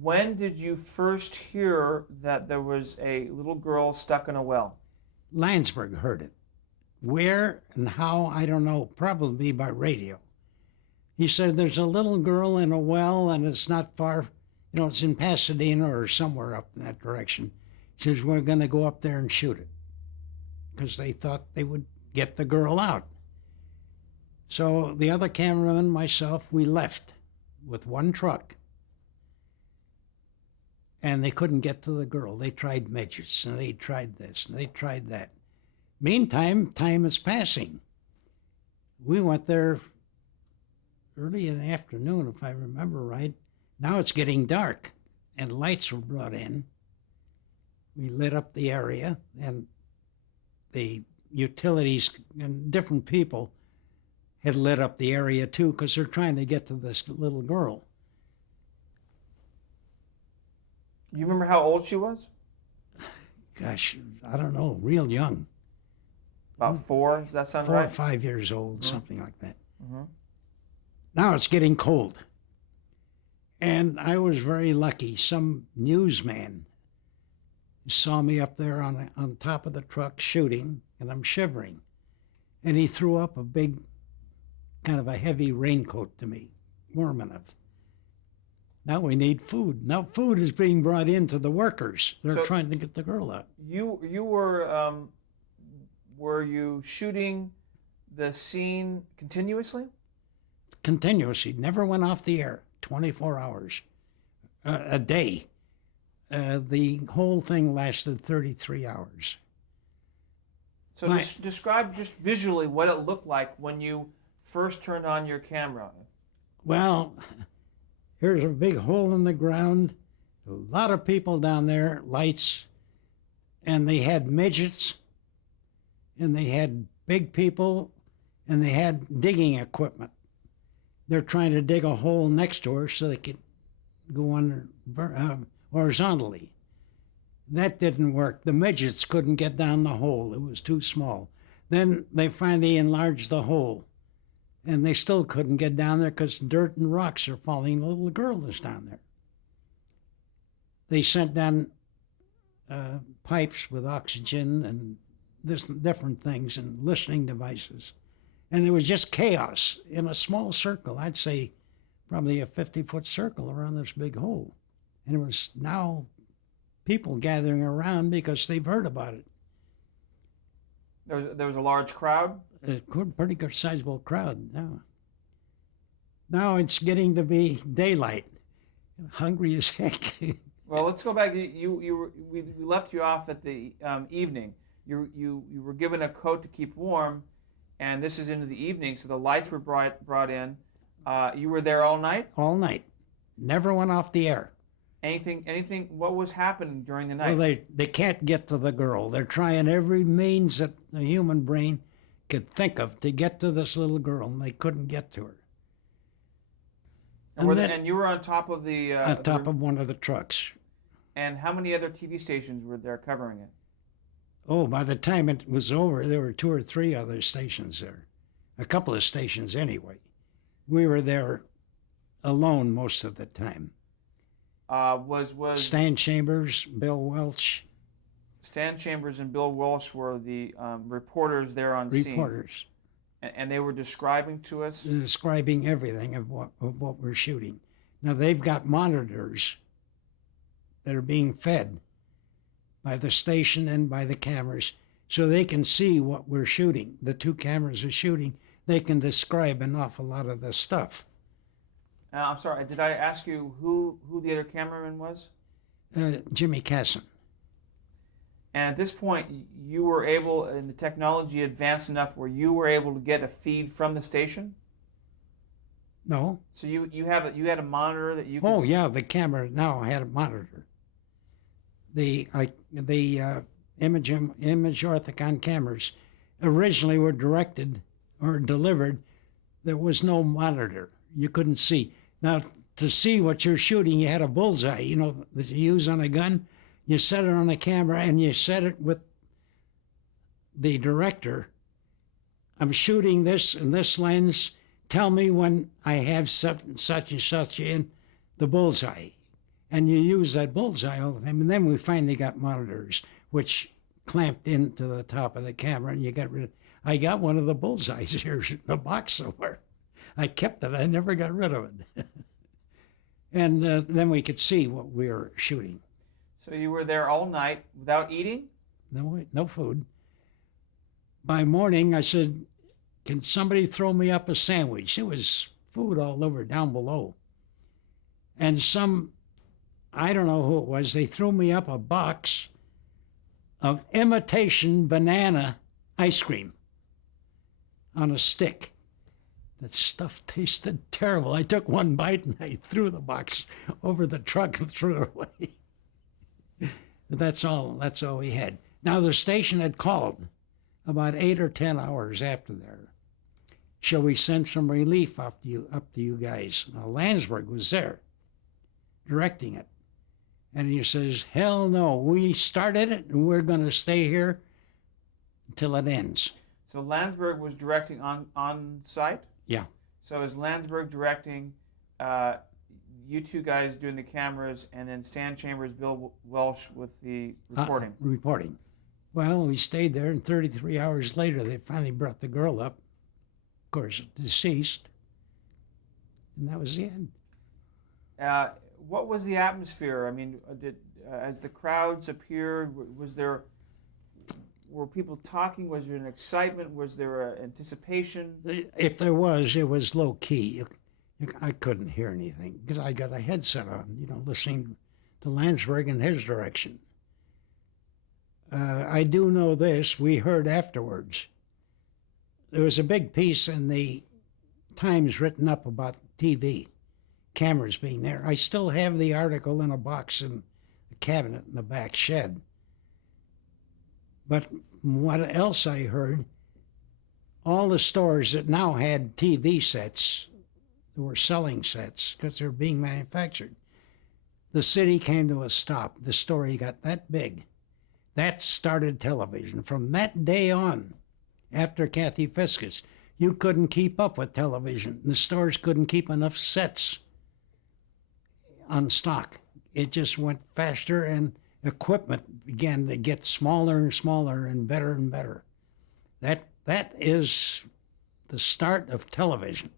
When did you first hear that there was a little girl stuck in a well? Landsberg heard it. Where and how, I don't know, probably by radio. He said there's a little girl in a well and it's not far, it's in Pasadena or somewhere up in that direction. He says, we're going to go up there and shoot it because they thought they would get the girl out. So the other cameraman, myself, we left with one truck. And they couldn't get to the girl. They tried midgets, and they tried this, and they tried that. Meantime, time is passing. We went there early in the afternoon, if I remember right. Now it's getting dark, and lights were brought in. We lit up the area, and the utilities and different people had lit up the area too, because they're trying to get to this little girl. You remember how old she was? Gosh, I don't know, real young. About 4, does that sound 4 right? or 5 years old, something like that. Mm-hmm. Now it's getting cold. And I was very lucky. Some newsman saw me up there on top of the truck shooting, and I'm shivering. And he threw up a big, kind of a heavy raincoat to me, warm enough. Now we need food. Now food is being brought in to the workers. They're trying to get the girl out. You were you shooting the scene continuously? Continuously, never went off the air. 24 hours a day. The whole thing lasted 33 hours. So describe just visually what it looked like when you first turned on your camera. Well, here's a big hole in the ground, a lot of people down there, lights, and they had midgets, and they had big people, and they had digging equipment. They're trying to dig a hole next to her so they could go under horizontally. That didn't work. The midgets couldn't get down the hole. It was too small. Then they finally enlarged the hole. And they still couldn't get down there because dirt and rocks are falling. The little girl is down there. They sent down pipes with oxygen and different things and listening devices. And there was just chaos in a small circle. I'd say probably a 50-foot circle around this big hole. And it was now people gathering around because they've heard about it. There was a large crowd? A pretty good sizable crowd now. Now it's getting to be daylight. Hungry as heck. Well, let's go back. We left you off at the evening. You were given a coat to keep warm, and this is into the evening, so the lights were brought in. You were there all night? All night. Never went off the air. Anything, what was happening during the night? Well, they can't get to the girl. They're trying every means that the human brain could think of to get to this little girl, and they couldn't get to her. And you were on top of the... on top of one of the trucks. And how many other TV stations were there covering it? Oh, by the time it was over, there were 2 or 3 other stations there. A couple of stations anyway. We were there alone most of the time. Was Stan Chambers, Bill Welch. Stan Chambers and Bill Welch were the reporters there on scene. Reporters. And they were describing to us? Describing everything of what we're shooting. Now, they've got monitors that are being fed by the station and by the cameras, so they can see what we're shooting. The 2 cameras are shooting. They can describe an awful lot of the stuff. I'm sorry, did I ask you who the other cameraman was? Jimmy Casson. And at this point, you were able, and the technology advanced enough where you were able to get a feed from the station? No. So you had a monitor that you could Oh, yeah, the camera now had a monitor. The image orthicon cameras originally were directed or delivered. There was no monitor. You couldn't see. Now, to see what you're shooting, you had a bullseye, that you use on a gun. You set it on a camera, and you set it with the director. I'm shooting this in this lens. Tell me when I have such and such in the bullseye. And you use that bullseye all the time. And then we finally got monitors, which clamped into the top of the camera, and you got rid of. I got one of the bullseyes here in the box somewhere. I kept it. I never got rid of it. And then we could see what we were shooting. So you were there all night without eating? No food. By morning, I said, "Can somebody throw me up a sandwich?" There was food all over down below. And I don't know who it was, they threw me up a box of imitation banana ice cream on a stick. That stuff tasted terrible. I took one bite and I threw the box over the truck and threw it away. But that's all we had. Now the station had called about 8 or 10 hours after there. Shall we send some relief up to you guys? Now Landsberg was there, directing it. And he says, "Hell no, we started it and we're going to stay here until it ends." So Landsberg was directing on site? Yeah. So is Landsberg directing you two guys doing the cameras, and then Stan Chambers, Bill Welsh with the reporting? Reporting. Well, we stayed there, and 33 hours later, they finally brought the girl up, of course, deceased, and that was the end. What was the atmosphere? I mean, as the crowds appeared, were people talking? Was there an excitement? Was there an anticipation? If there was, it was low key. I couldn't hear anything because I got a headset on, listening to Landsberg and his direction. I do know this, we heard afterwards. There was a big piece in the Times written up about TV, cameras being there. I still have the article in a box in a cabinet in the back shed. But what else I heard, all the stores that now had TV sets, that were selling sets because they're being manufactured, the city came to a stop. The story got that big. That started television. From that day on, after Kathy Fiscus, you couldn't keep up with television. The stores couldn't keep enough sets on stock. It just went faster, and equipment began to get smaller and smaller and better and better. That is the start of television.